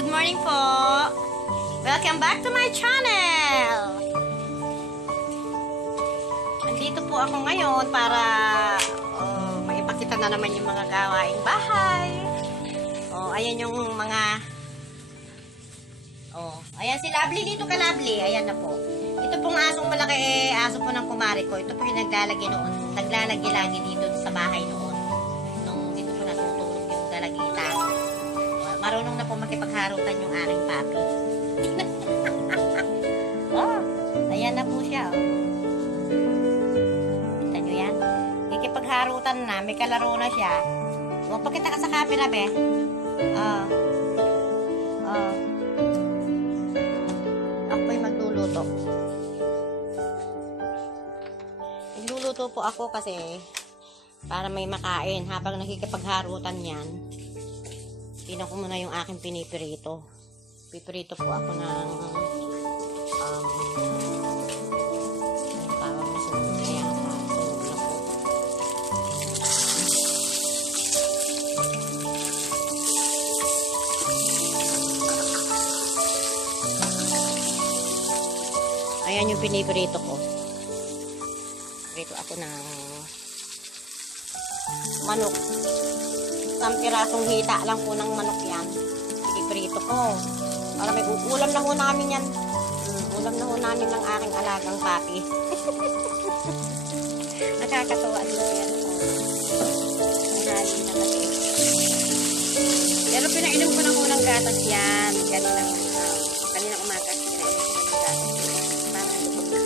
good morning po. Welcome back to my channel. Andito po ako ngayon para maipakita na naman yung mga gawaing bahay. Ayan yung mga ayan si Lovely dito ka Lovely. Ayan na po. Ito pong asong malaki aso po ng kumari ko. Ito po yung naglalagi noon. Naglalagi-lagi dito sa bahay noon. Nung dito po natutulog yung dalagita. Marunong na po makipagharutan yung aking papi. Ayan na po siya. Kita nyo yan? Kikipagharutan na. May kalaro na siya. Magpakita ka sa camera, be. Ako'y magluluto. Nagluluto po ako kasi para may makain. Habang nakikipagharutan yan, tinan ko muna yung aking pinipirito. Pipirito po ako ng tawag na sunog na yan. Sunog na po. Ayan yung pinipirito ko. Pirito ako ng manok. Isang pirasong hita lang po ng manok yan. Piniprito ko. Para may ulam na ho namin yan. Ulam na ho namin ng aking alagang papi. Nakakatawa din yan. Nahali na kasi. Pero pinainom ko na ho ng gatas yan. Kaninang umaga. Pinainom ko na ng gatas yan. Para lubog na.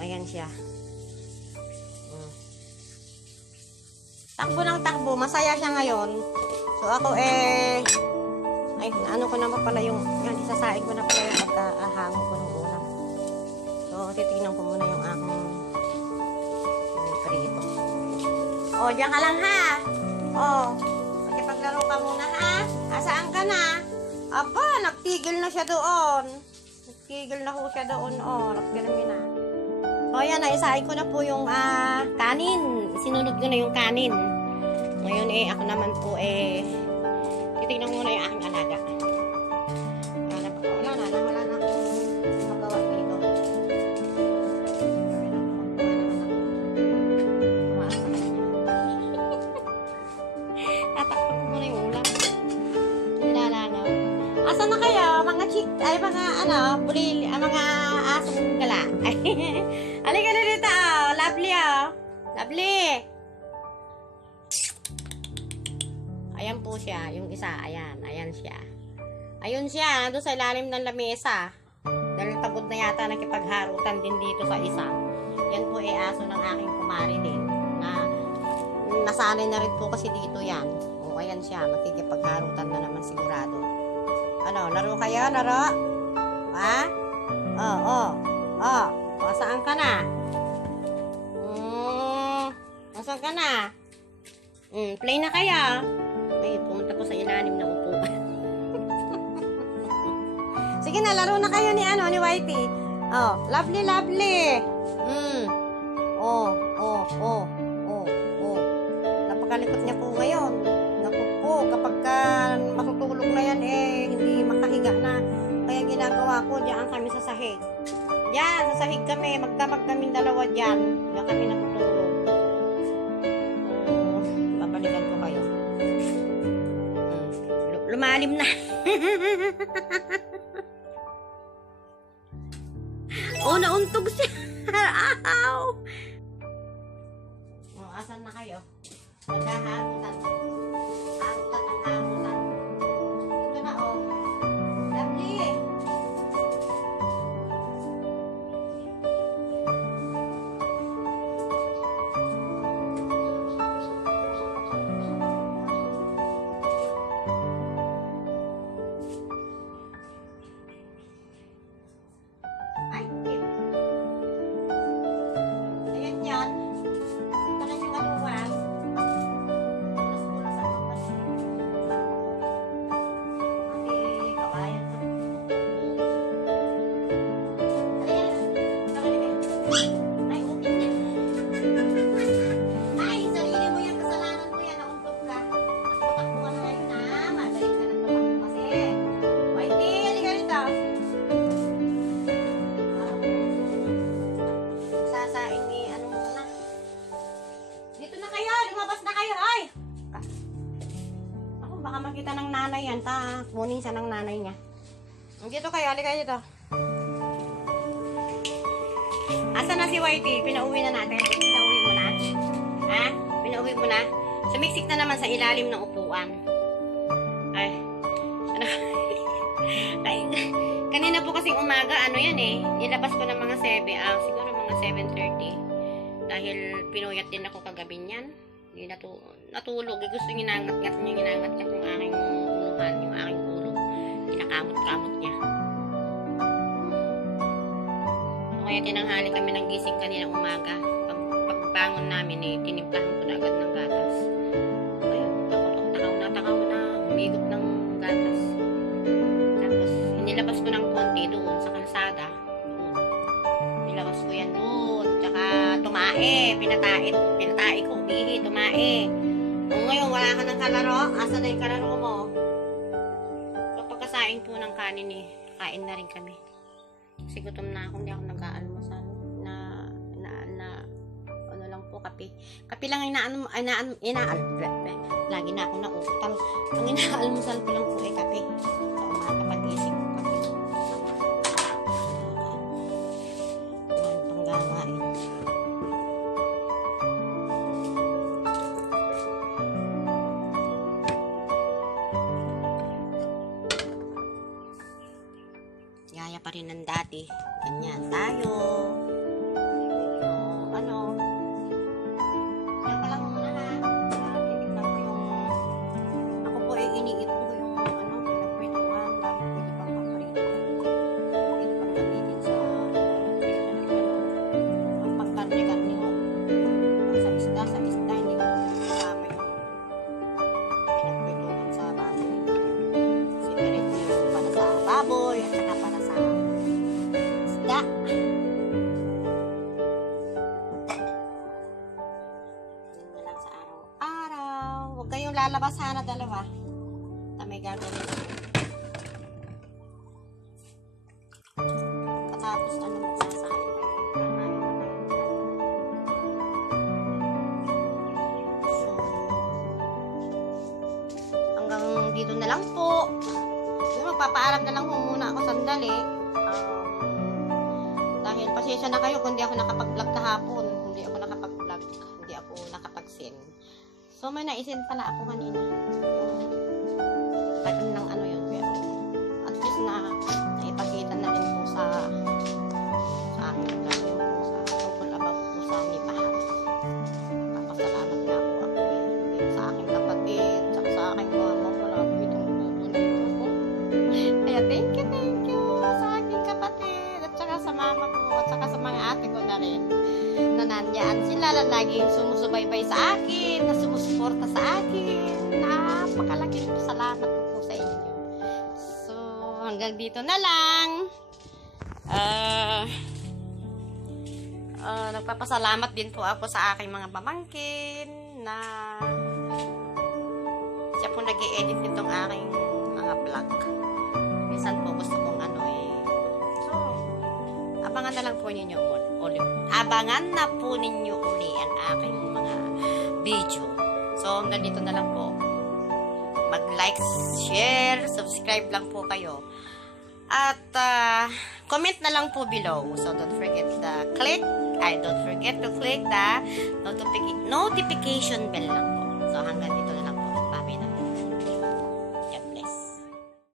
Ayan siya. Takbo ng takbo. Masaya siya ngayon. So ako ay naano ko naman pala yung isasain ko na pala yung pagkahango ko ng ulam. So titignan ko muna yung aking prito. Diyan ka lang ha. Magkipaglaro ka muna ha. Asaan ka na? Aba, nagtigil na siya doon. Nagtigil na ho siya doon. Nagtigil na. Ayan, naisahin ko na po yung kanin. Sinunod ko na yung kanin. Ngayon ako naman po titignan ko muna yung aking alaga. Wala na akong magawa dito. Tatakpan ko muna yung ulam. Nilalangaw. Asa na kayo? Mga mga asong gala. Halika na dito, Lovely, Lovely. Ayan po siya, yung isa, ayan siya. Ayun siya, doon sa ilalim ng lamesa. Dahil pagod na yata nakipagharutan din dito sa isa. Yan po aso ng aking kumari din. Nasanay na rin po kasi dito yan. Ayan siya, makikipagharutan na naman sigurado. Laro kayo, laro? Ha? Saan ka na? Saan ka na? Play na kaya? May pumunta po sa ilalim ng upuan. Sige na, laro na kayo ni Whitey. Lovely. Napakalikot niya po ngayon. Naku po, kapag matutulog na yan, hindi makahiga na. Kaya ginagawa ko, diyan kami sa sahig. Diyan, sa sahig kami. Magdamag kami dalawa diyan. Diyan kami natutulog. Babalikan ko kayo. Lumalim na. Nauntog siya. Ow! Asan na kayo? Naghaharutan. Harutan. Ito na, Lovely. Ayan yan. Ito na yung aluwan. makita ng nanay yan. Kunin siya ng nanay niya. Dito kayo, halika dito. Asa na si Whitey? Pinauwi na natin. Pinauwi mo na? Ha? Pinauwi mo na? Sumiksik na naman sa ilalim ng upuan. Ay. Ano? Ay. Kanina po kasing umaga, ano yan eh. Nilabas ko ng mga 7, siguro mga 7:30. Dahil pinuyat din ako kagabi niyan. Hindi natulog. Gusto ginangat-ngat niya, yung aking unuhan, yung aking ulo. Pinakamot-kamot niya. Kaya tinanghali kami ng gising kanina umaga. Pagbangon namin eh, tinimplahan ko na agad ng gatas. Ayun, takaw na, humigop ng gatas. Tapos, inilabas ko ng konti doon sa kalsada. Doon. Nilabas ko yan doon. Tsaka, tumae. Pinatai ko. Umihi, tumae. Kung ngayon, wala ka ng kalaro, asa na yung kalaro mo? So, pagkasain po ng kanin eh, kain na rin kami. Kasi gutom na ako, hindi ako nag-aalmusal ano lang po, kape. Kape lang lagi na ako nauutal. Ang inaalmusal ko lang po ay kape. Sa umaga pag-isip ko kape. Panggawain. Gaya pa rin ng dati. Ganyan tayo. Yung ano. Yan pa lang muna ha. Titignan ko yung ako po ay iniit ko yung ano, pinagprituhan dahil pwede pang paprito. Pwede pang gamitin sa ang pagkarne-karne mo. Sa isda, hindi ko kasama yung pinagprituhan sa baboy. Separate yung para sa baboy at saka para sa isda. Yun na lang sa araw-araw. Huwag kayong lalabas sana dalawa. Na may gagawin. Katapos ano mo sasahin. So, hanggang dito na lang po. Magpapaalam na lang po muna ako sandali. Dahil pasensya na kayo kung di ako nakapag-vlog kahapon. Hindi ako nakapag-vlog. Hindi ako nakapag-send. So, may na-send pala ako kanina. Tagal ng ano yun. Pero, at least na naipakita na rin po sa akin. Lalo po sa tungkol about po sa nipahat. Papasalamat nga po ako sa aking kapatid, sa aking mama. Wala po itong bubo na ito. Kaya thank you sa aking kapatid at saka sa mama ko at saka sa mga ate ko na rin na nandyan sila na laging sumusubaybay sa akin, na sumusuporta sa akin. Napakalaking salamat ko po sa inyo. So, hanggang dito na lang. Nagpapasalamat din po ako sa aking mga pamangkin na siya po nag-i-edit nitong aking mga vlog. Minsan po gusto kong ano eh. So, abangan na lang po ninyo ulit. Abangan na po ninyo uli ang aking mga video. So, hanggang dito na lang po. Mag-like, share, subscribe lang po kayo. At, comment na lang po below. So, don't forget to click the notification bell lang po. So, hanggang dito na lang po.